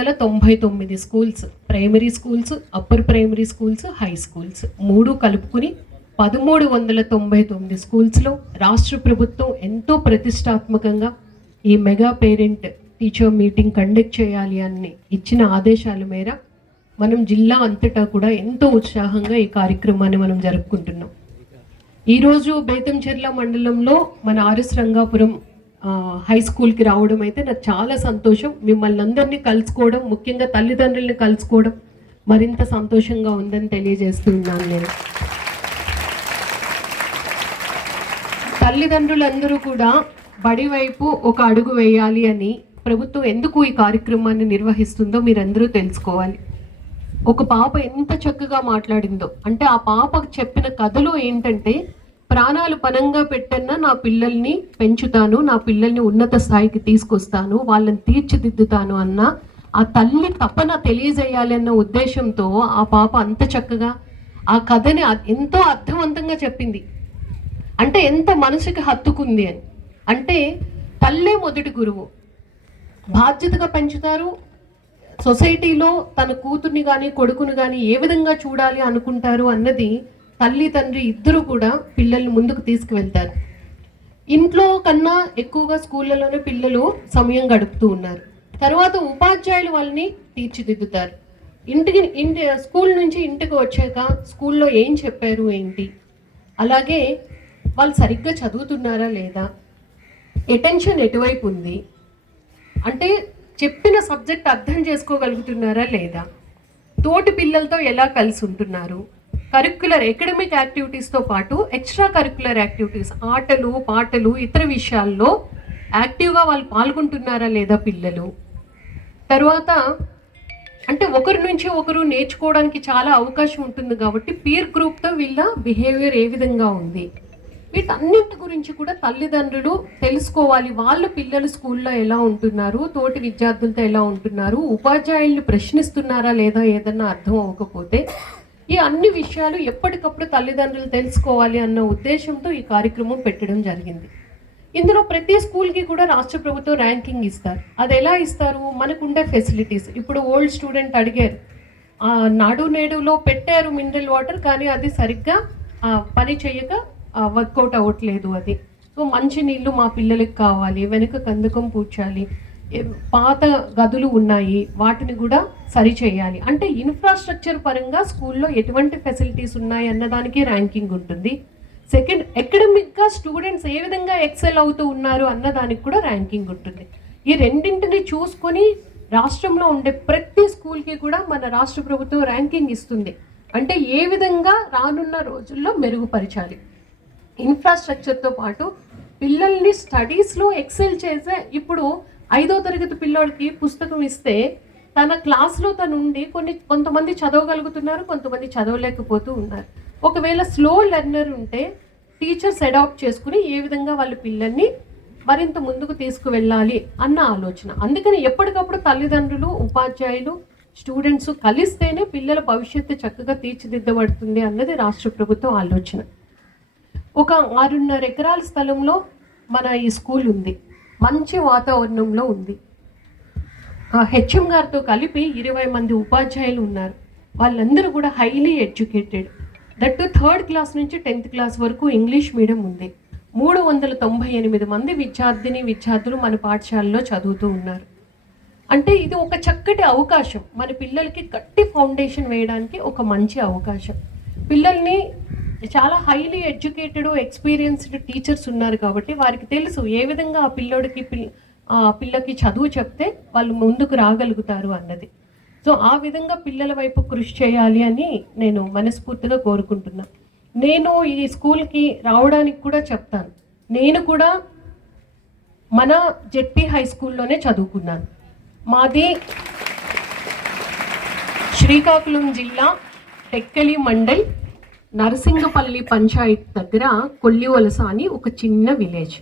1199 schools, primary schools, upper primary schools, high schools 3 కలుపుకుని 1399 స్కూల్స్లో రాష్ట్ర ప్రభుత్వం ఎంతో ప్రతిష్టాత్మకంగా ఈ mega parent teacher meeting conduct చేయాలి అని ఇచ్చిన ఆదేశాల మేర మనం జిల్లా అంతటా కూడా ఎంతో ఉత్సాహంగా ఈ కార్యక్రమాన్ని మనం జరుపుకుంటున్నాం. ఈరోజు బేతంచెర్ల మండలంలో మన ఆర్ఎస్ రంగాపురం హై స్కూల్కి రావడం అయితే నాకు చాలా సంతోషం. మిమ్మల్ని అందరినీ కలుసుకోవడం, ముఖ్యంగా తల్లిదండ్రుల్ని కలుసుకోవడం మరింత సంతోషంగా ఉందని తెలియజేస్తున్నాను. నేను తల్లిదండ్రులందరూ కూడా బడి వైపు ఒక అడుగు వేయాలి అని ప్రభుత్వం ఎందుకు ఈ కార్యక్రమాన్ని నిర్వహిస్తుందో మీరందరూ తెలుసుకోవాలి. ఒక పాప ఎంత చక్కగా మాట్లాడిందో, అంటే ఆ పాపకు చెప్పిన కథలో ఏంటంటే, ప్రాణాలు పనంగా పెట్టన్నా నా పిల్లల్ని పెంచుతాను, నా పిల్లల్ని ఉన్నత స్థాయికి తీసుకొస్తాను, వాళ్ళని తీర్చిదిద్దుతాను అన్న ఆ తల్లి తపన తెలియజేయాలి అన్న ఉద్దేశంతో ఆ పాప అంత చక్కగా ఆ కథని ఎంతో అర్థవంతంగా చెప్పింది. అంటే ఎంత మనసుకి హత్తుకుంది అని. అంటే తల్లే మొదటి గురువు, బాధ్యతగా పెంచుతారు. సొసైటీలో తన కూతుర్ని కానీ కొడుకుని కానీ ఏ విధంగా చూడాలి అనుకుంటారు అన్నది తల్లి తండ్రి ఇద్దరు కూడా పిల్లల్ని ముందుకు తీసుకువెళ్తారు. ఇంట్లో కన్నా ఎక్కువగా స్కూళ్ళలోనే పిల్లలు సమయం గడుపుతూ ఉన్నారు. తర్వాత ఉపాధ్యాయులు వాళ్ళని తీర్చిదిద్దుతారు. స్కూల్ నుంచి ఇంటికి వచ్చాక స్కూల్లో ఏం చెప్పారు ఏంటి, అలాగే వాళ్ళు సరిగ్గా చదువుతున్నారా లేదా, అటెన్షన్ ఎటువైపు ఉంది, అంటే చెప్పిన సబ్జెక్ట్ అర్థం చేసుకోగలుగుతున్నారా లేదా, తోటి పిల్లలతో ఎలా కలిసి ఉంటున్నారు, కరిక్యులర్ ఎకడమిక్ యాక్టివిటీస్తో పాటు ఎక్స్ట్రా కరిక్యులర్ యాక్టివిటీస్, ఆటలు పాటలు ఇతర విషయాల్లో యాక్టివ్గా వాళ్ళు పాల్గొంటున్నారా లేదా పిల్లలు. తర్వాత అంటే ఒకరి నుంచి ఒకరు నేర్చుకోవడానికి చాలా అవకాశం ఉంటుంది కాబట్టి పీర్ గ్రూప్తో వీళ్ళ బిహేవియర్ ఏ విధంగా ఉంది, వీటన్నింటి గురించి కూడా తల్లిదండ్రులు తెలుసుకోవాలి. వాళ్ళ పిల్లలు స్కూల్లో ఎలా ఉంటున్నారు, తోటి విద్యార్థులతో ఎలా ఉంటున్నారు, ఉపాధ్యాయుల్ని ప్రశ్నిస్తున్నారా లేదా ఏదన్నా అర్థం అవ్వకపోతే, ఈ అన్ని విషయాలు ఎప్పటికప్పుడు తల్లిదండ్రులు తెలుసుకోవాలి అన్న ఉద్దేశంతో ఈ కార్యక్రమం పెట్టడం జరిగింది. ఇందులో ప్రతి స్కూల్కి కూడా రాష్ట్ర ప్రభుత్వం ర్యాంకింగ్ ఇస్తారు. అది ఎలా ఇస్తారు, మనకుండే ఫెసిలిటీస్. ఇప్పుడు ఓల్డ్ స్టూడెంట్ అడిగారు, నాడు నేడులో పెట్టారు మినరల్ వాటర్, కానీ అది సరిగ్గా పని చేయక వర్కౌట్ అవ్వట్లేదు. అది సో మంచి నీళ్ళు మా పిల్లలకి కావాలి, వెనుక కందకం పూడ్చాలి, పాత గదులు ఉన్నాయి వాటిని కూడా సరి చేయాలి. అంటే ఇన్ఫ్రాస్ట్రక్చర్ పరంగా స్కూల్లో ఎటువంటి ఫెసిలిటీస్ ఉన్నాయి అన్నదానికి ర్యాంకింగ్ ఉంటుంది. సెకండ్, అకాడమిక్గా స్టూడెంట్స్ ఏ విధంగా ఎక్సెల్ అవుతూ ఉన్నారు అన్నదానికి కూడా ర్యాంకింగ్ ఉంటుంది. ఈ రెండింటిని చూసుకొని రాష్ట్రంలో ఉండే ప్రతి స్కూల్కి కూడా మన రాష్ట్ర ప్రభుత్వం ర్యాంకింగ్ ఇస్తుంది. అంటే ఏ విధంగా రానున్న రోజుల్లో మెరుగుపరచాలి. ఇన్ఫ్రాస్ట్రక్చర్తో పాటు పిల్లల్ని స్టడీస్లో ఎక్సెల్ చేసే, ఇప్పుడు 5వ తరగతి పిల్లోడికి పుస్తకం ఇస్తే తన క్లాస్లో తనుండి కొంతమంది చదవగలుగుతున్నారు, కొంతమంది చదవలేకపోతూ ఉన్నారు. ఒకవేళ స్లో లెర్నర్ ఉంటే టీచర్స్ అడాప్ట్ చేసుకుని ఏ విధంగా వాళ్ళ పిల్లల్ని మరింత ముందుకు తీసుకువెళ్ళాలి అన్న ఆలోచన. అందుకని ఎప్పటికప్పుడు తల్లిదండ్రులు, ఉపాధ్యాయులు, స్టూడెంట్స్ కలిస్తేనే పిల్లల భవిష్యత్తు చక్కగా తీర్చిదిద్దబడుతుంది అన్నది రాష్ట్ర ప్రభుత్వం ఆలోచన. ఒక 6.5 ఎకరాల స్థలంలో మన ఈ స్కూల్ ఉంది, మంచి వాతావరణంలో ఉంది. హెచ్ఎం గారితో కలిపి 20 మంది ఉపాధ్యాయులు ఉన్నారు. వాళ్ళందరూ కూడా highly educated. That 3rd class నుంచి 10th క్లాస్ వరకు ఇంగ్లీష్ మీడియం ఉంది. 398 మంది విద్యార్థులు మన పాఠశాలలో చదువుతూ ఉన్నారు. అంటే ఇది ఒక చక్కటి అవకాశం, మన పిల్లలకి గట్టి ఫౌండేషన్ వేయడానికి ఒక మంచి అవకాశం. పిల్లల్ని చాలా హైలీ ఎడ్యుకేటెడ్ ఎక్స్పీరియన్స్డ్ టీచర్స్ ఉన్నారు కాబట్టి వారికి తెలుసు ఏ విధంగా ఆ పిల్లకి చదువు చెప్తే వాళ్ళు ముందుకు రాగలుగుతారు అన్నది. సో ఆ విధంగా పిల్లల వైపు కృషి చేయాలి అని నేను మనస్ఫూర్తిగా కోరుకుంటున్నాను. నేను ఈ స్కూల్కి రావడానికి కూడా చెప్తాను, నేను కూడా మన జెడ్పీ హై స్కూల్లోనే చదువుకున్నాను. మాది శ్రీకాకుళం జిల్లా టెక్కలి మండల్ నరసింగపల్లి పంచాయత్ దగ్గర కొల్లివలస అని ఒక చిన్న విలేజ్.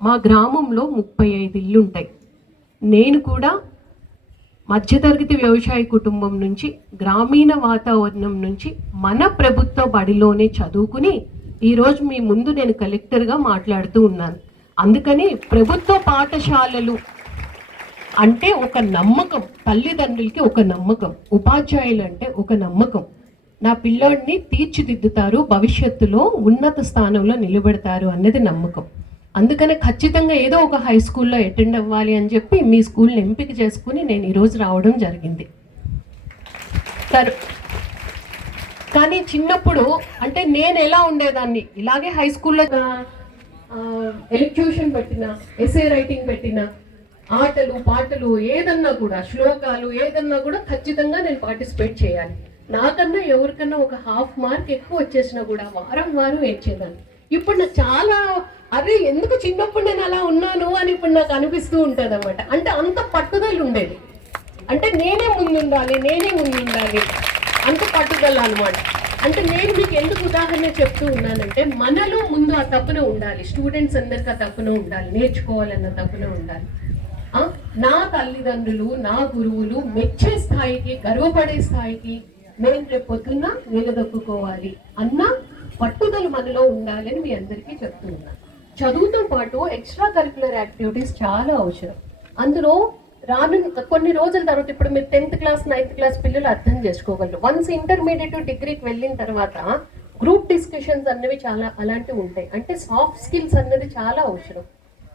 మా గ్రామంలో 35 ఇళ్ళు ఉంటాయి. నేను కూడా మధ్యతరగతి వ్యవసాయ కుటుంబం నుంచి, గ్రామీణ వాతావరణం నుంచి మన ప్రభుత్వ బడిలోనే చదువుకుని ఈరోజు మీ ముందు నేను కలెక్టర్గా మాట్లాడుతూ ఉన్నాను. అందుకని ప్రభుత్వ పాఠశాలలు అంటే ఒక నమ్మకం, తల్లిదండ్రులకి ఒక నమ్మకం, ఉపాధ్యాయులు అంటే ఒక నమ్మకం. నా పిల్లోడిని తీర్చిదిద్దుతారు, భవిష్యత్తులో ఉన్నత స్థానంలో నిలబెడతారు అన్నది నమ్మకం. అందుకనే ఖచ్చితంగా ఏదో ఒక హై స్కూల్లో అటెండ్ అవ్వాలి అని చెప్పి మీ స్కూల్ని ఎంపిక చేసుకుని నేను ఈరోజు రావడం జరిగింది. కానీ చిన్నప్పుడు అంటే నేను ఎలా ఉండేదాన్ని, ఇలాగే హై స్కూల్లో ఎలక్ట్యూషన్ పెట్టిన, ఎస్ఏ రైటింగ్ పెట్టిన, ఆటలు పాటలు ఏదన్నా కూడా, శ్లోకాలు ఏదన్నా కూడా ఖచ్చితంగా నేను పార్టిసిపేట్ చేయాలి. నాకన్నా ఎవరికన్నా ఒక హాఫ్ మార్క్ ఎక్కువ వచ్చేసినా కూడా వారం ఏడ్చేదాన్ని. ఇప్పుడు నాకు చాలా అరే ఎందుకు చిన్నప్పుడు నేను అలా ఉన్నాను అని ఇప్పుడు నాకు అనిపిస్తూ ఉంటుంది అన్నమాట. అంటే అంత పట్టుదల ఉండేది, అంటే నేనే ముందుండాలి అంత పట్టుదల అనమాట. అంటే నేను మీకు ఎందుకు ఉదాహరణ చెప్తూ ఉన్నానంటే మనలో ముందు ఆ తప్పున ఉండాలి, స్టూడెంట్స్ అందరికి ఆ తప్పున ఉండాలి, నేర్చుకోవాలన్న తప్పున ఉండాలి. నా తల్లిదండ్రులు, నా గురువులు మెచ్చే స్థాయికి, గర్వపడే స్థాయికి నేను రేపు పొద్దున్న నిలదొక్కుకోవాలి అన్న పట్టుదల మనలో ఉండాలి అని మీ అందరికీ చెప్తూ ఉన్నాను. చదువుతో పాటు ఎక్స్ట్రా కరిక్యులర్ యాక్టివిటీస్ చాలా అవసరం. అందులో కొన్ని రోజుల తర్వాత, ఇప్పుడు మీరు 10th క్లాస్ 9th క్లాస్ పిల్లలు అర్థం చేసుకోగలరు. వన్స్ ఇంటర్మీడియట్ డిగ్రీకి వెళ్ళిన తర్వాత గ్రూప్ డిస్కషన్స్ అన్నవి చాలా అలాంటివి ఉంటాయి. అంటే సాఫ్ట్ స్కిల్స్ అన్నది చాలా అవసరం.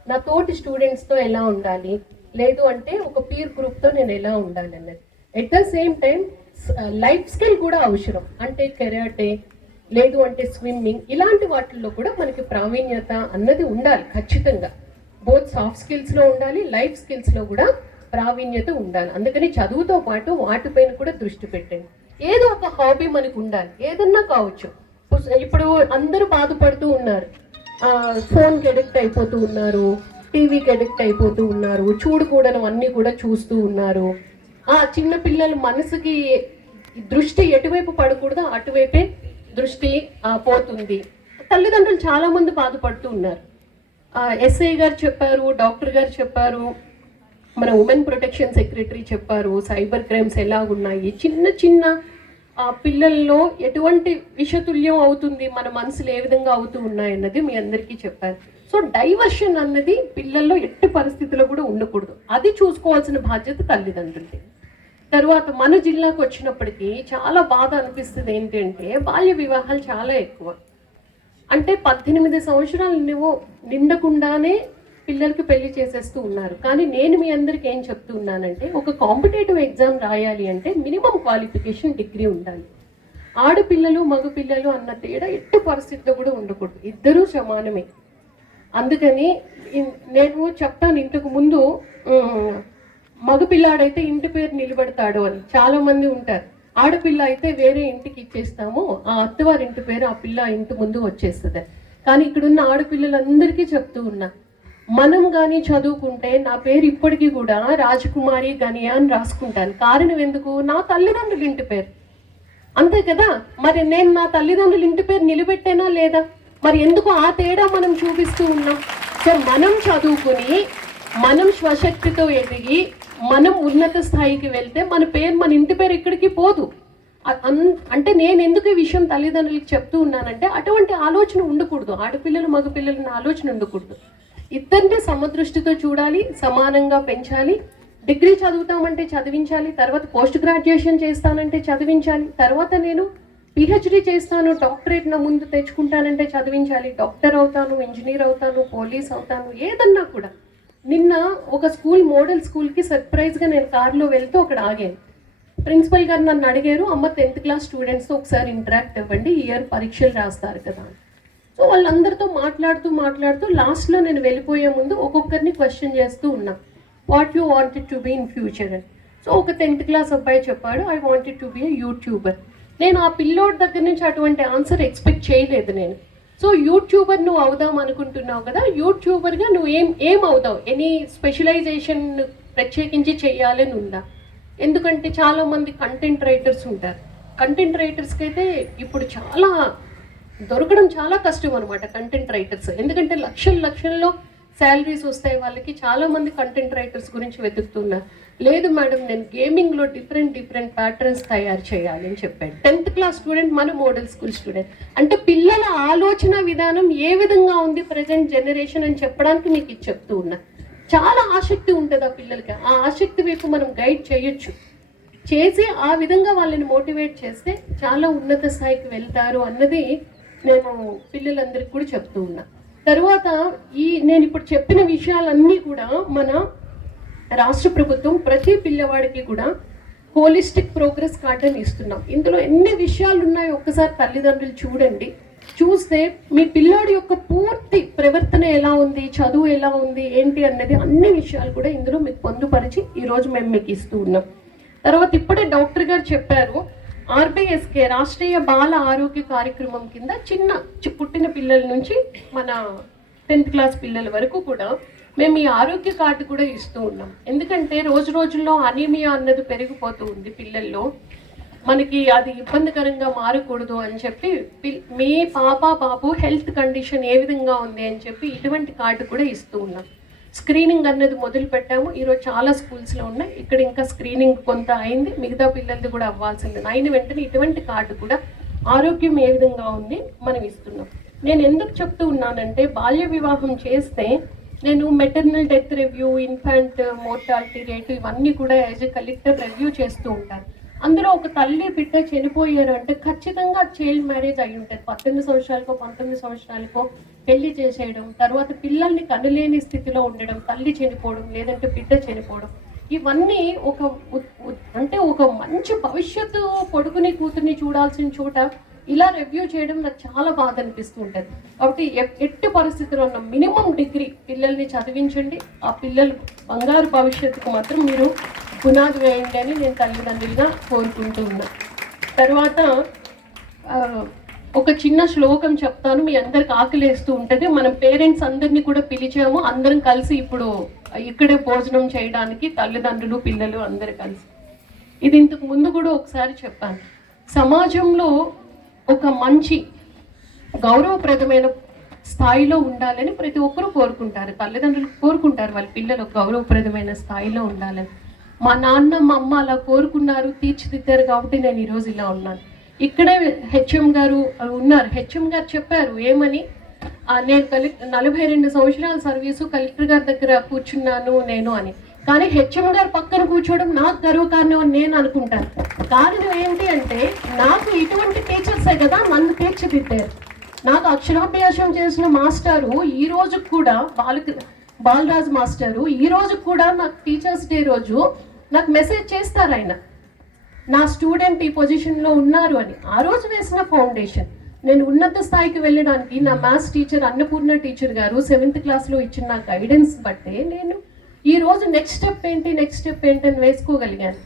నా తోటి స్టూడెంట్స్తో ఎలా ఉండాలి, లేదు అంటే ఒక పీర్ గ్రూప్తో నేను ఎలా ఉండాలి అన్నది. At the same time life skill కూడా అవసరం. అంటే కెరాటే, లేదు అంటే స్విమ్మింగ్, ఇలాంటి వాటిల్లో కూడా మనకి ప్రావీణ్యత అన్నది ఉండాలి ఖచ్చితంగా. బోత్ సాఫ్ట్ స్కిల్స్లో ఉండాలి, లైఫ్ స్కిల్స్లో కూడా ప్రావీణ్యత ఉండాలి. అందుకని చదువుతో పాటు వాటిపైన కూడా దృష్టి పెట్టండి. ఏదో ఒక హాబీ మనకు ఉండాలి, ఏదన్నా కావచ్చు. ఇప్పుడు అందరూ బాధపడుతూ ఉన్నారు, ఫోన్కి అడిక్ట్ అయిపోతూ ఉన్నారు, టీవీకి అడిక్ట్ అయిపోతూ ఉన్నారు, చూడకూడని అన్నీ కూడా చూస్తూ ఉన్నారు. చిన్న పిల్లల మనసుకి దృష్టి ఎటువైపు పడకూడదు అటువైపే దృష్టి పోతుంది. తల్లిదండ్రులు చాలా మంది బాధపడుతూ ఉన్నారు. ఎస్ఐ గారు చెప్పారు, డాక్టర్ గారు చెప్పారు, మన ఉమెన్ ప్రొటెక్షన్ సెక్రటరీ చెప్పారు, సైబర్ క్రైమ్స్ ఎలాగున్నాయి, చిన్న పిల్లల్లో ఎటువంటి విషతుల్యం అవుతుంది, మన మనసులు ఏ విధంగా అవుతూ ఉన్నాయన్నది మీ అందరికీ చెప్పారు. సో డైవర్షన్ అన్నది పిల్లల్లో ఎట్టి పరిస్థితుల్లో కూడా ఉండకూడదు, అది చూసుకోవాల్సిన బాధ్యత తల్లిదండ్రులది. తర్వాత మన జిల్లాకు వచ్చినప్పటికీ చాలా బాధ అనిపిస్తుంది ఏంటంటే బాల్య వివాహాలు చాలా ఎక్కువ. అంటే 18 సంవత్సరాలు నిండకుండానే పిల్లలకి పెళ్లి చేసేస్తూ ఉన్నారు. కానీ నేను మీ అందరికి ఏం చెప్తూ ఉన్నానంటే, ఒక కాంపిటేటివ్ ఎగ్జామ్ రాయాలి అంటే మినిమం క్వాలిఫికేషన్ డిగ్రీ ఉండాలి. ఆడపిల్లలు మగపిల్లలు అన్న తేడా ఎట్టి పరిస్థితిలో కూడా ఉండకూడదు, ఇద్దరూ సమానమే. అందుకని నేను చెప్తాను, ఇంతకు ముందు మగపిల్లాడైతే ఇంటి పేరు నిలబెడతాడు అని చాలా మంది ఉంటారు, ఆడపిల్ల అయితే వేరే ఇంటికి ఇచ్చేస్తాము, ఆ అత్తవారి ఇంటి పేరు ఆ పిల్ల ఇంటి ముందు వచ్చేస్తుంది. కానీ ఇక్కడున్న ఆడపిల్లలందరికీ చెప్తూ ఉన్నా, మనం కానీ చదువుకుంటే నా పేరు ఇప్పటికీ కూడా రాజకుమారి గనియా అని రాసుకుంటాను. కారణం ఎందుకు? నా తల్లిదండ్రుల ఇంటి పేరు, అంతే కదా. మరి నేను నా తల్లిదండ్రుల ఇంటి పేరు నిలబెట్టేనా లేదా? మరి ఎందుకు ఆ తేడా మనం చూపిస్తూ ఉన్నాం? సో మనం చదువుకుని, మనం స్వశక్తితో ఎదిగి, మనం ఉన్నత స్థాయికి వెళ్తే మన పేరు, మన ఇంటి పేరు ఎక్కడికి పోదు. అంటే నేను ఎందుకు ఈ విషయం తల్లిదండ్రులకి చెప్తూ ఉన్నానంటే, అటువంటి ఆలోచన ఉండకూడదు, ఆడపిల్లలు మగపిల్లల ఆలోచన ఉండకూడదు. ఇద్దరిని సమదృష్టితో చూడాలి, సమానంగా పెంచాలి. డిగ్రీ చదువుతామంటే చదివించాలి, తర్వాత పోస్ట్ గ్రాడ్యుయేషన్ చేస్తానంటే చదివించాలి, తర్వాత నేను పిహెచ్డి చేస్తాను, డాక్టరేట్ నా ముందు తెచ్చుకుంటానంటే చదివించాలి, డాక్టర్ అవుతాను, ఇంజనీర్ అవుతాను, పోలీస్ అవుతాను, ఏదన్నా కూడా. నిన్న ఒక స్కూల్, మోడల్ స్కూల్కి సర్ప్రైజ్గా నేను కారులో వెళ్తూ అక్కడ ఆగాను. ప్రిన్సిపల్ గారు నన్ను అడిగారు, అమ్మ 10th క్లాస్ స్టూడెంట్స్తో ఒకసారి ఇంటరాక్ట్ అవ్వండి, ఈ ఇయర్ పరీక్షలు రాస్తారు కదా. సో వాళ్ళందరితో మాట్లాడుతూ లాస్ట్లో నేను వెళ్ళిపోయే ముందు ఒక్కొక్కరిని క్వశ్చన్ చేస్తూ ఉన్నా, what you wanted to be in future అని. సో ఒక 10th క్లాస్ అబ్బాయి చెప్పాడు, I wanted to be a YouTuber. నేను ఆ పిల్లోడి దగ్గర నుంచి అటువంటి ఆన్సర్ ఎక్స్పెక్ట్ చేయలేదు నేను. సో యూట్యూబర్ నువ్వు అవుదాం అనుకుంటున్నావు కదా, యూట్యూబర్గా నువ్వు ఏం అవుతావు, ఎనీ స్పెషలైజేషన్ ప్రత్యేకించి చెయ్యాలని ఉందా? ఎందుకంటే చాలామంది కంటెంట్ రైటర్స్ ఉంటారు, కంటెంట్ రైటర్స్కి అయితే ఇప్పుడు చాలా దొరకడం చాలా కష్టం అనమాట కంటెంట్ రైటర్స్. ఎందుకంటే లక్షల్లో శాలరీస్ వస్తాయి వాళ్ళకి. చాలామంది కంటెంట్ రైటర్స్ గురించి వెతుకుతున్నారు. లేదు మేడం, నేను గేమింగ్లో డిఫరెంట్ ప్యాటర్న్స్ తయారు చేయాలి అని చెప్పాడు. 10th క్లాస్ స్టూడెంట్, మన మోడల్ స్కూల్ స్టూడెంట్. అంటే పిల్లల ఆలోచన విధానం ఏ విధంగా ఉంది ప్రజెంట్ జనరేషన్ అని చెప్పడానికి మీకు ఇది చెప్తూ ఉన్నా. చాలా ఆసక్తి ఉంటుంది ఆ పిల్లలకి. ఆ ఆసక్తి వైపు మనం గైడ్ చేయొచ్చు, చేసి ఆ విధంగా వాళ్ళని మోటివేట్ చేస్తే చాలా ఉన్నత స్థాయికి వెళ్తారు అన్నది నేను పిల్లలందరికీ కూడా చెప్తూ ఉన్నా. తర్వాత నేను ఇప్పుడు చెప్పిన విషయాలన్నీ కూడా మన రాష్ట్ర ప్రభుత్వం ప్రతి పిల్లవాడికి కూడా హోలిస్టిక్ ప్రోగ్రెస్ కార్డ్ అని ఇస్తున్నాం. ఇందులో ఎన్ని విషయాలు ఉన్నాయో ఒక్కసారి తల్లిదండ్రులు చూడండి. చూస్తే మీ పిల్లాడి యొక్క పూర్తి ప్రవర్తన ఎలా ఉంది, చదువు ఎలా ఉంది, ఏంటి అన్నది అన్ని విషయాలు కూడా ఇందులో మీకు పొందుపరిచి ఈరోజు మేము మీకు ఇస్తూ ఉన్నాం. తర్వాత ఇప్పుడే డాక్టర్ గారు చెప్పారు, ఆర్బీఎస్కే రాష్ట్రీయ బాల ఆరోగ్య కార్యక్రమం కింద పుట్టిన పిల్లల నుంచి మన 10th క్లాస్ పిల్లల వరకు కూడా మేము ఈ ఆరోగ్య కార్డు కూడా ఇస్తూ ఉన్నాం. ఎందుకంటే రోజుల్లో అనీమియా అన్నది పెరిగిపోతూ ఉంది పిల్లల్లో, మనకి అది ఇబ్బందికరంగా మారకూడదు అని చెప్పి మీ బాబు హెల్త్ కండిషన్ ఏ విధంగా ఉంది అని చెప్పి ఇటువంటి కార్డు కూడా ఇస్తూ ఉన్నాం. స్క్రీనింగ్ అన్నది మొదలు పెట్టాము. ఈరోజు చాలా స్కూల్స్లో ఉన్నాయి. ఇక్కడ ఇంకా స్క్రీనింగ్ కొంత అయింది, మిగతా పిల్లలది కూడా అవ్వాల్సింది. అయిన వెంటనే ఇటువంటి కార్డు కూడా ఆరోగ్యం ఏ విధంగా ఉంది మనం ఇస్తున్నాం. నేను ఎందుకు చెప్తూ ఉన్నానంటే, బాల్య వివాహం చేస్తే నేను maternal death review, infant mortality rate ఇవన్నీ కూడా యాజ్ ఎ కలెక్టర్ రివ్యూ చేస్తూ ఉంటాను. అందులో ఒక తల్లి బిడ్డ చనిపోయారు అంటే ఖచ్చితంగా చైల్డ్ మ్యారేజ్ అయి ఉంటుంది. 18 సంవత్సరాలకో 19 సంవత్సరాలకో పెళ్లి చేసేయడం, తర్వాత పిల్లల్ని కనలేని స్థితిలో ఉండడం, తల్లి చనిపోవడం లేదంటే బిడ్డ చనిపోవడం, ఇవన్నీ ఒక మంచి భవిష్యత్తు కొడుకుని కూతుర్ని చూడాల్సిన చోట ఇలా రివ్యూ చేయడం నాకు చాలా బాధ అనిపిస్తూ ఉంటుంది. కాబట్టి ఎట్టి పరిస్థితుల్లో ఉన్న మినిమం డిగ్రీ పిల్లల్ని చదివించండి. ఆ పిల్లలు బంగారు భవిష్యత్తుకు మాత్రం మీరు పునాది వేయండి అని నేను తల్లిదండ్రులుగా కోరుకుంటూ ఉన్నా. తర్వాత ఒక చిన్న శ్లోకం చెప్తాను, మీ అందరికి ఆకలేస్తూ ఉంటుంది. మనం పేరెంట్స్ అందరినీ కూడా పిలిచాము, అందరం కలిసి ఇప్పుడు ఇక్కడే భోజనం చేయడానికి, తల్లిదండ్రులు పిల్లలు అందరు కలిసి. ఇది ఇంతకు ముందు కూడా ఒకసారి చెప్పాను. సమాజంలో ఒక మంచి గౌరవప్రదమైన స్థాయిలో ఉండాలని ప్రతి ఒక్కరూ కోరుకుంటారు. తల్లిదండ్రులు కోరుకుంటారు వాళ్ళ పిల్లలు గౌరవప్రదమైన స్థాయిలో ఉండాలని. మా నాన్న మా అమ్మ అలా కోరుకున్నారు, తీర్చిదిద్దారు కాబట్టి నేను ఈరోజు ఇలా ఉన్నాను. ఇక్కడే హెచ్ఎం గారు ఉన్నారు. హెచ్ఎం గారు చెప్పారు ఏమని, నేను 42 సంవత్సరాల సర్వీసు కలెక్టర్ గారి దగ్గర కూర్చున్నాను నేను అని. కానీ హెచ్ఎం గారు పక్కన కూర్చోవడం నాకు గర్వకారణం అని నేను అనుకుంటాను. కారణం ఏంటి అంటే, నాకు ఇటువంటి టీచర్సే కదా నన్ను తీర్చిదిద్దారు. నాకు అక్షరాభ్యాసం చేసిన మాస్టారు ఈ రోజు కూడా బాలరాజ్ మాస్టారు ఈ రోజు కూడా నాకు టీచర్స్ డే రోజు నాకు మెసేజ్ చేస్తారు, ఆయన నా స్టూడెంట్ ఈ పొజిషన్లో ఉన్నారు అని. ఆ రోజు వేసిన ఫౌండేషన్ నేను ఉన్నత స్థాయికి వెళ్ళడానికి నా మ్యాథ్స్ టీచర్ అన్నపూర్ణ టీచర్ గారు 7th క్లాస్లో ఇచ్చిన నా గైడెన్స్ బట్టే నేను ఈ రోజు నెక్స్ట్ స్టెప్ ఏంటి అని వేసుకోగలిగాను.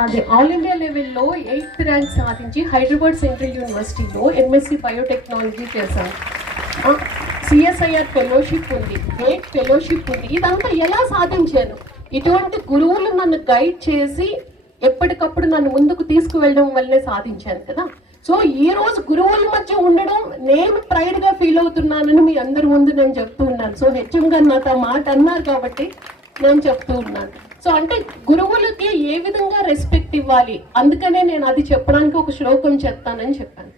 అది ఆల్ ఇండియా లెవెల్లో 8th ర్యాంక్ సాధించి హైదరాబాద్ సెంట్రల్ యూనివర్సిటీలో ఎంఎస్సి బయోటెక్నాలజీ చేశాను. సిఎస్ఐఆర్ ఫెలోషిప్ ఉంది, గేట్ ఫెలోషిప్ ఉంది. ఇదంతా ఎలా సాధించాను? ఇటువంటి గురువులు నన్ను గైడ్ చేసి ఎప్పటికప్పుడు నన్ను ముందుకు తీసుకువెళ్ళడం వల్లే సాధించాను కదా. సో ఈ రోజు గురువుల మధ్య ఉండడం నేను ప్రైడ్గా ఫీల్ అవుతున్నానని మీ అందరి ముందు నేను చెప్తూ ఉన్నాను. సో హెచ్ఎం గారు నాతో మాట అన్నారు కాబట్టి నేను చెప్తూ ఉన్నాను. సో అంటే గురువులకి ఏ విధంగా రెస్పెక్ట్ ఇవ్వాలి, అందుకనే నేను అది చెప్పడానికి ఒక శ్లోకం చెప్తానని చెప్పాను.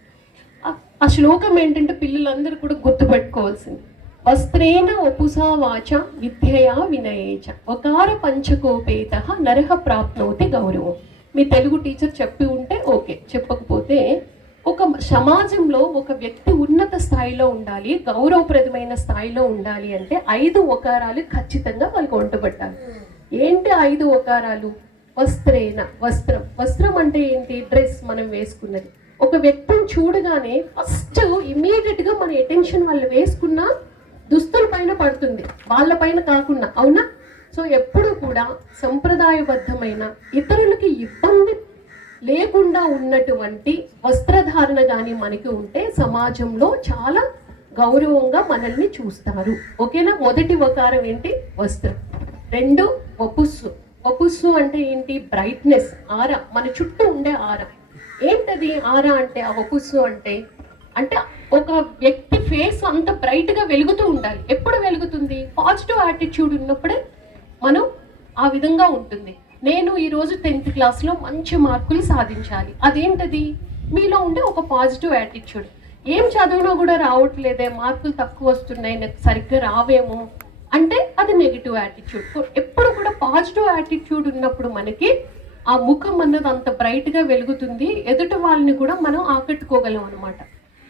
ఆ శ్లోకం ఏంటంటే పిల్లలందరూ కూడా గుర్తుపెట్టుకోవాల్సింది. వస్త్రేణ వపుసా వాచ విద్యయా వినయేచ వకార పంచకోపేత నరహ ప్రాప్నోతి గౌరవం. మీ తెలుగు టీచర్ చెప్పి ఉంటే ఓకే, చెప్పకపోతే ఒక సమాజంలో ఒక వ్యక్తి ఉన్నత స్థాయిలో ఉండాలి, గౌరవప్రదమైన స్థాయిలో ఉండాలి అంటే 5 వకారాలు ఖచ్చితంగా వాళ్ళకి వంటబట్టాలి. ఏంటి 5 వకారాలు? వస్త్రేణ, వస్త్రం అంటే ఏంటి? డ్రెస్ మనం వేసుకున్నది. ఒక వ్యక్తిని చూడగానే ఫస్ట్ ఇమీడియట్గా మన అటెన్షన్ వాళ్ళు వేసుకున్న దుస్తుల పైన పడుతుంది, వాళ్ళ పైన కాకుండా, అవునా? సో ఎప్పుడు కూడా సంప్రదాయబద్ధమైన ఇతరులకి ఇబ్బంది లేకుండా ఉన్నటువంటి వస్త్రధారణ కానీ మనకి ఉంటే సమాజంలో చాలా గౌరవంగా మనల్ని చూస్తారు. ఓకేనా? మొదటి వకారం ఏంటి? వస్త్రం. 2 వపుస్సు అంటే ఏంటి? బ్రైట్నెస్, ఆరా, మన చుట్టూ ఉండే ఆరా. ఏంటది ఆరా అంటే? ఆ వపుస్సు అంటే ఒక వ్యక్తి ఫేస్ అంత బ్రైట్గా వెలుగుతూ ఉండాలి. ఎప్పుడు వెలుగుతుంది? పాజిటివ్ యాటిట్యూడ్ ఉన్నప్పుడే మనం ఆ విధంగా ఉంటుంది. నేను ఈరోజు 10th క్లాస్లో మంచి మార్కులు సాధించాలి. అదేంటది? మీలో ఉండే ఒక పాజిటివ్ యాటిట్యూడ్. ఏం చదివినా కూడా రావట్లేదే, మార్కులు తక్కువ వస్తున్నాయి, నాకు సరిగ్గా రావేమో, అంటే అది నెగిటివ్ యాటిట్యూడ్. ఎప్పుడు కూడా పాజిటివ్ యాటిట్యూడ్ ఉన్నప్పుడు మనకి ఆ ముఖం అన్నది అంత బ్రైట్గా వెలుగుతుంది, ఎదుటి వాళ్ళని కూడా మనం ఆకట్టుకోగలం అనమాట.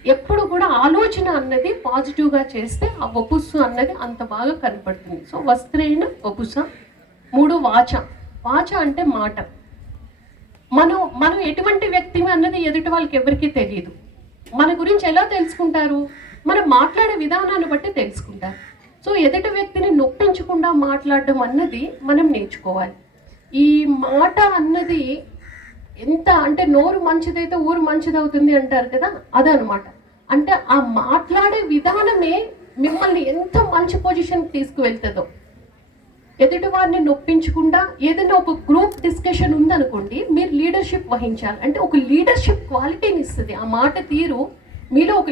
ఎప్పుడు కూడా ఆలోచన అన్నది పాజిటివ్గా చేస్తే ఆ వపుస్సు అన్నది అంత బాగా కనపడుతుంది. సో వస్త్రేణ వపుస. 3 వాచ. వాచ అంటే మాట. మనం ఎటువంటి వ్యక్తి అన్నది ఎదుటి వాళ్ళకి ఎవరికీ తెలియదు. మన గురించి ఎలా తెలుసుకుంటారు? మనం మాట్లాడే విధానాన్ని బట్టి తెలుసుకుంటారు. సో ఎదుటి వ్యక్తిని నొప్పించకుండా మాట్లాడడం అన్నది మనం నేర్చుకోవాలి. ఈ మాట అన్నది ఎంత అంటే నోరు మంచిదైతే ఊరు మంచిదవుతుంది అంటారు కదా, అదనమాట. అంటే ఆ మాట్లాడే విధానమే మిమ్మల్ని ఎంత మంచి పొజిషన్కి తీసుకువెళ్తుందో. ఎదుటి వారిని నొప్పించకుండా ఏదైనా ఒక గ్రూప్ డిస్కషన్ ఉందనుకోండి, మీరు లీడర్షిప్ వహించాలి అంటే ఒక లీడర్షిప్ క్వాలిటీని ఇస్తుంది ఆ మాట తీరు. మీలో ఒక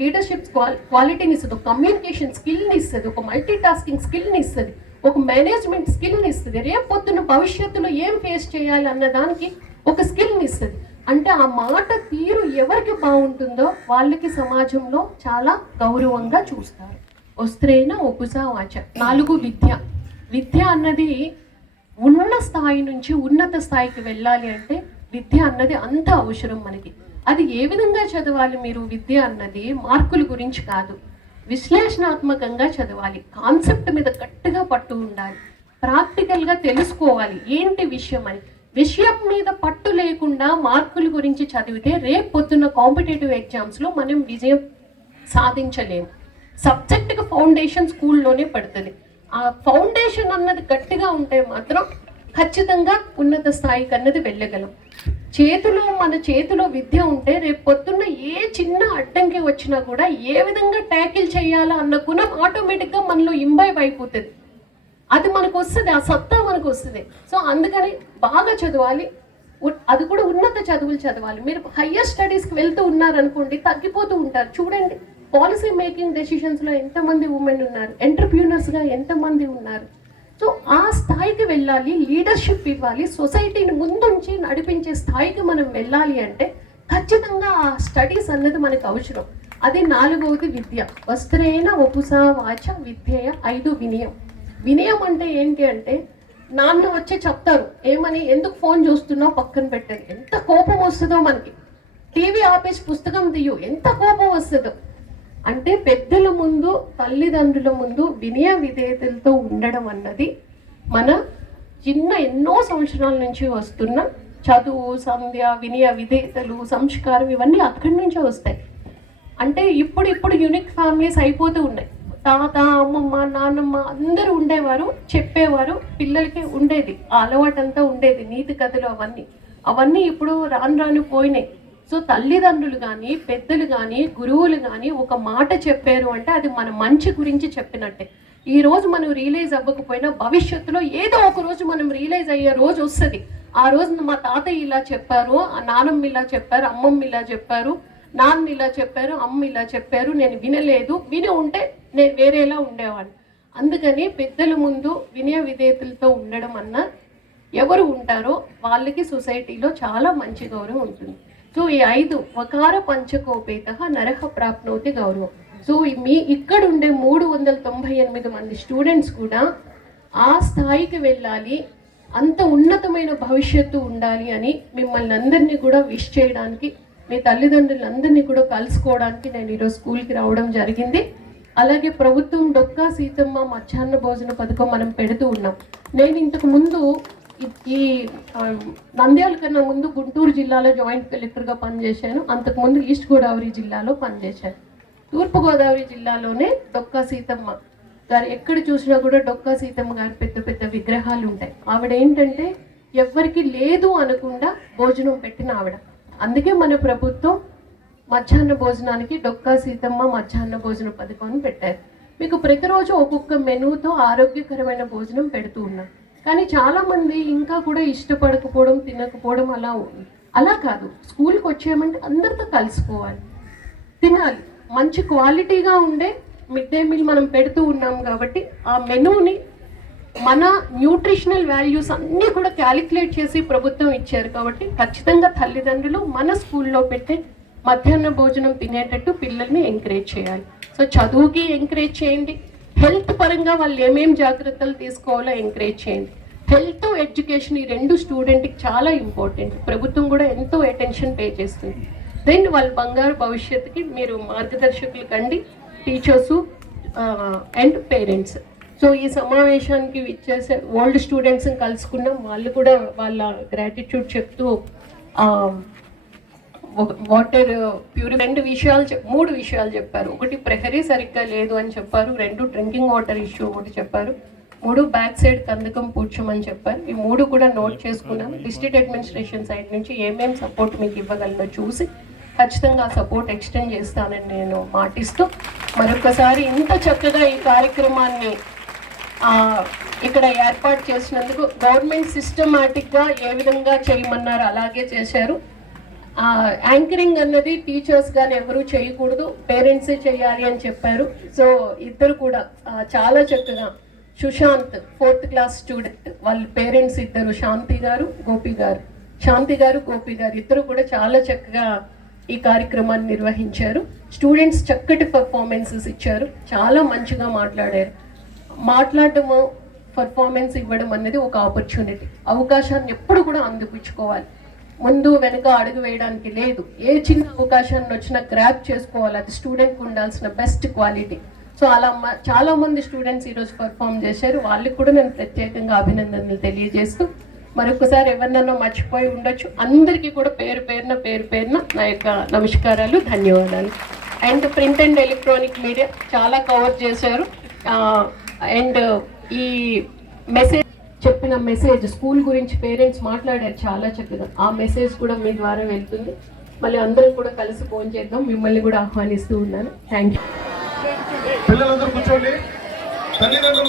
లీడర్షిప్ క్వాలిటీని ఇస్తుంది, ఒక కమ్యూనికేషన్ స్కిల్ని ఇస్తుంది, ఒక మల్టీ టాస్కింగ్ స్కిల్ని ఇస్తుంది, ఒక మేనేజ్మెంట్ స్కిల్ని ఇస్తుంది. రేపు పొద్దున్న భవిష్యత్తులో ఏం ఫేస్ చేయాలి అన్న దానికి ఒక స్కిల్ని ఇస్తుంది. అంటే ఆ మాట తీరు ఎవరికి బాగుంటుందో వాళ్ళకి సమాజంలో చాలా గౌరవంగా చూస్తారు. వస్త్రేణ వపుసా వాచ. 4 విద్య. విద్య అన్నది ఉన్న స్థాయి నుంచి ఉన్నత స్థాయికి వెళ్ళాలి అంటే విద్య అన్నది అంత అవసరం మనకి. అది ఏ విధంగా చదవాలి మీరు? విద్య అన్నది మార్కుల గురించి కాదు, విశ్లేషణాత్మకంగా చదవాలి. కాన్సెప్ట్ మీద గట్టిగా పట్టు ఉండాలి, ప్రాక్టికల్గా తెలుసుకోవాలి ఏంటి విషయం అని. విషయం మీద పట్టు లేకుండా మార్కుల గురించి చదివితే రేపు పొద్దున్న కాంపిటేటివ్ ఎగ్జామ్స్లో మనం విజయం సాధించలేము. సబ్జెక్ట్కి ఫౌండేషన్ స్కూల్లోనే పడుతుంది. ఆ ఫౌండేషన్ అన్నది గట్టిగా ఉంటే మాత్రం ఖచ్చితంగా ఉన్నత స్థాయికి అన్నది వెళ్ళగలం. మన చేతిలో విద్య ఉంటే రేపు పొద్దున్న ఏ చిన్న అడ్డంకి వచ్చినా కూడా ఏ విధంగా ట్యాకిల్ చేయాలా అన్న గుణం ఆటోమేటిక్గా మనలో ఇంబైబ్ అయిపోతుంది. అది మనకు వస్తుంది, ఆ సత్తా మనకు వస్తుంది. సో అందుకని బాగా చదవాలి, అది కూడా ఉన్నత చదువులు చదవాలి. మీరు హయ్యర్ స్టడీస్కి వెళ్తూ ఉన్నారనుకోండి, తగ్గిపోతూ ఉంటారు. చూడండి పాలసీ మేకింగ్ డెసిషన్స్లో ఎంతమంది ఉమెన్ ఉన్నారు, ఎంటర్ప్రీనర్స్గా ఎంతమంది ఉన్నారు. సో ఆ స్థాయికి వెళ్ళాలి, లీడర్షిప్ ఇవ్వాలి, సొసైటీని ముందుంచి నడిపించే స్థాయికి మనం వెళ్ళాలి అంటే ఖచ్చితంగా ఆ స్టడీస్ అన్నది మనకు అవసరం. అది 4వది విద్య. వస్త్రేణ వపుసా వాచ విద్యయ. 5 వినయం. వినయం అంటే ఏంటి అంటే నాన్న వచ్చి చెప్తారు ఏమని, ఎందుకు ఫోన్ చూస్తున్నావు, పక్కన పెట్టండి. ఎంత కోపం వస్తుందో మనకి. టీవీ ఆపేసి పుస్తకం తీయు, ఎంత కోపం వస్తుందో. అంటే పెద్దల ముందు, తల్లిదండ్రుల ముందు వినయ విధేయతలతో ఉండడం అన్నది మన ఎన్నో సంవత్సరాల నుంచి వస్తున్న చదువు, సంధ్య, వినయ విధేయతలు, సంస్కారం ఇవన్నీ అక్కడి నుంచే వస్తాయి. అంటే ఇప్పుడు యూనిక్ ఫ్యామిలీస్ అయిపోతూ ఉన్నాయి. తాత, అమ్మమ్మ, నాన్నమ్మ అందరూ ఉండేవారు, చెప్పేవారు, పిల్లలకి ఉండేది ఆ అలవాటు అంతా ఉండేది, నీతి కథలు అవన్నీ ఇప్పుడు రాను పోయినాయి. సో తల్లిదండ్రులు కానీ, పెద్దలు కానీ, గురువులు కానీ ఒక మాట చెప్పారు అంటే అది మన మంచి గురించి చెప్పినట్టే. ఈ రోజు మనం రియలైజ్ అవ్వకపోయినా భవిష్యత్తులో ఏదో ఒక రోజు మనం రియలైజ్ అయ్యే రోజు వస్తుంది. ఆ రోజు మా తాతయ్య ఇలా చెప్పారు, ఆ నాన్నమ్మ ఇలా చెప్పారు, అమ్మమ్మ ఇలా చెప్పారు, నాన్న ఇలా చెప్పారు, అమ్మ ఇలా చెప్పారు, నేను వినలేదు, విని ఉంటే నేను వేరేలా ఉండేవాడిని. అందుకని పెద్దల ముందు వినయ విధేయతలతో ఉండడం అన్న ఎవరు ఉంటారో వాళ్ళకి సొసైటీలో చాలా మంచి గౌరవం ఉంటుంది. సో ఈ 5 వకార పంచకోపేత నరహ ప్రాప్నోతి గౌరవం. సో ఇక్కడ ఉండే 398 మంది స్టూడెంట్స్ కూడా ఆ స్థాయికి వెళ్ళాలి, అంత ఉన్నతమైన భవిష్యత్తు ఉండాలి అని మిమ్మల్ని అందరినీ కూడా విష్ చేయడానికి, మీ తల్లిదండ్రులందరినీ కూడా కలుసుకోవడానికి నేను ఈరోజు స్కూల్కి రావడం జరిగింది. అలాగే ప్రభుత్వం డొక్కా సీతమ్మ మధ్యాహ్న భోజన పథకం మనం పెడుతూ ఉన్నాం. నేను ఇంతకు ముందు ఈ నంద్యాల కన్నా ముందు గుంటూరు జిల్లాలో జాయింట్ కలెక్టర్గా పనిచేశాను. అంతకుముందు ఈస్ట్ గోదావరి జిల్లాలో పనిచేశాను. తూర్పుగోదావరి జిల్లాలోనే డొక్కా సీతమ్మ గారు ఎక్కడ చూసినా కూడా డొక్కా సీతమ్మ గారు పెద్ద పెద్ద విగ్రహాలు ఉంటాయి. ఆవిడ ఏంటంటే ఎవ్వరికి లేదు అనకుండా భోజనం పెట్టిన ఆవిడ. అందుకే మన ప్రభుత్వం మధ్యాహ్న భోజనానికి డొక్కా సీతమ్మ మధ్యాహ్న భోజన పథకం పెట్టారు. మీకు ప్రతిరోజు ఒక్కొక్క మెనూతో ఆరోగ్యకరమైన భోజనం పెడుతూ ఉన్నాం. కానీ చాలామంది ఇంకా కూడా ఇష్టపడకపోవడం, తినకపోవడం అలా కాదు. స్కూల్కి వచ్చేయమంటే అందరితో కలిసిపోవాలి, తినాలి. మంచి క్వాలిటీగా ఉండే మిడ్ డే మీల్ మనం పెడుతూ ఉన్నాం కాబట్టి ఆ మెనూని మన న్యూట్రిషనల్ వాల్యూస్ అన్నీ కూడా క్యాలిక్యులేట్ చేసి ప్రభుత్వం ఇచ్చారు. కాబట్టి ఖచ్చితంగా తల్లిదండ్రులు మన స్కూల్లో పెట్టే మధ్యాహ్న భోజనం తినేటట్టు పిల్లల్ని ఎంకరేజ్ చేయాలి. సో చదువుకి ఎంకరేజ్ చేయండి, హెల్త్ పరంగా వాళ్ళు ఏమేం జాగ్రత్తలు తీసుకోవాలో ఎంకరేజ్ చేయండి. హెల్త్ ఎడ్యుకేషన్ ఈ రెండు స్టూడెంట్కి చాలా ఇంపార్టెంట్. ప్రభుత్వం కూడా ఎంతో అటెన్షన్ పే చేస్తుంది. దెన్ వాళ్ళ బంగారు భవిష్యత్తుకి మీరు మార్గదర్శకులు కండి, టీచర్సు అండ్ పేరెంట్స్. సో ఈ సమావేశానికి ఇచ్చేసే ఓల్డ్ స్టూడెంట్స్ని కలుసుకున్నాం. వాళ్ళు కూడా వాళ్ళ గ్రాటిట్యూడ్ చెప్తూ వాటర్ ప్యూరిఫై మూడు విషయాలు చెప్పారు. ఒకటి ప్రహరీ సరిగ్గా లేదు అని చెప్పారు, 2 డ్రింకింగ్ వాటర్ ఇష్యూ ఒకటి చెప్పారు, 3 బ్యాక్ సైడ్ కందకం పూడ్చమని చెప్పారు. ఈ 3 కూడా నోట్ చేసుకున్నాం. డిస్ట్రిక్ట్ అడ్మినిస్ట్రేషన్ సైడ్ నుంచి ఏమేమి సపోర్ట్ మీకు ఇవ్వగలనో చూసి ఖచ్చితంగా సపోర్ట్ ఎక్స్టెండ్ చేస్తానని నేను మాటిస్తూ మరొకసారి ఇంత చక్కగా ఈ కార్యక్రమాన్ని ఇక్కడ ఏర్పాటు చేసినందుకు గవర్నమెంట్ సిస్టమాటిక్గా ఏ విధంగా చేయమన్నారు అలాగే చేశారు. యాంకరింగ్ అన్నది టీచర్స్ కానీ ఎవరు చేయకూడదు, పేరెంట్సే చేయాలి అని చెప్పారు. సో ఇద్దరు కూడా చాలా చక్కగా, సుశాంత్ 4th క్లాస్ స్టూడెంట్, వాళ్ళ పేరెంట్స్ ఇద్దరు శాంతి గారు గోపి గారు ఇద్దరు కూడా చాలా చక్కగా ఈ కార్యక్రమాన్ని నిర్వహించారు. స్టూడెంట్స్ చక్కటి పర్ఫార్మెన్సెస్ ఇచ్చారు, చాలా మంచిగా మాట్లాడటము పర్ఫార్మెన్స్ ఇవ్వడం అనేది ఒక ఆపర్చునిటీ. అవకాశాన్ని ఎప్పుడు కూడా అందిపుచ్చుకోవాలి, ముందు వెనుక అడుగు వేయడానికి లేదు. ఏ చిన్న అవకాశాన్ని వచ్చినా గ్రాప్ చేసుకోవాలి, అది స్టూడెంట్కి ఉండాల్సిన బెస్ట్ క్వాలిటీ. సో అలా చాలా మంది స్టూడెంట్స్ ఈరోజు పర్ఫామ్ చేశారు. వాళ్ళకి కూడా నేను ప్రత్యేకంగా అభినందనలు తెలియజేస్తూ మరొకసారి ఎవరినన్నా మర్చిపోయి ఉండొచ్చు, అందరికీ కూడా పేరు పేరున నా యొక్క నమస్కారాలు, ధన్యవాదాలు. And print and electronic media చాలా కవర్ చేశారు. అండ్ ఈ చెప్పిన మెసేజ్ స్కూల్ గురించి పేరెంట్స్ మాట్లాడారు చాలా చక్కగా. ఆ మెసేజ్ కూడా మీ ద్వారా వెళ్తుంది. మళ్ళీ అందరం కూడా కలిసి ఫోన్ చేద్దాం. మిమ్మల్ని కూడా ఆహ్వానిస్తూ ఉన్నాను. Thank you.